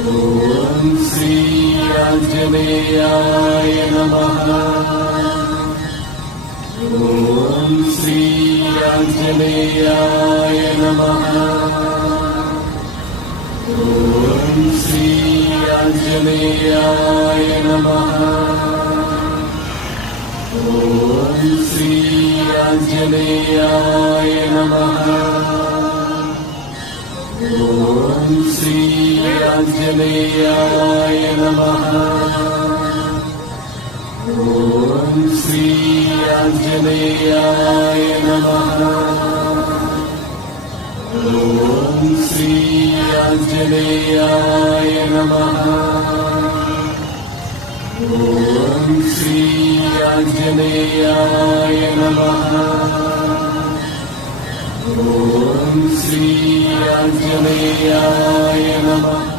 ఓం శ్రీ ఆంజనేయాయ నమః. ఓం శ్రీ ఆంజనేయాయ నమః. ఓం శ్రీ ఆంజనేయాయ నమః. ఓం శ్రీ ఆంజనేయాయ నమః. ఓం శ్రీ ఆంజనేయాయ నమః. ఓం శ్రీ ఆంజనేయాయ నమః. ఓం శ్రీ ఆంజనేయాయ నమః. ఓం శ్రీ ఆంజనేయాయ నమః. ఓం శ్రీ ఆంజనేయాయ నమః.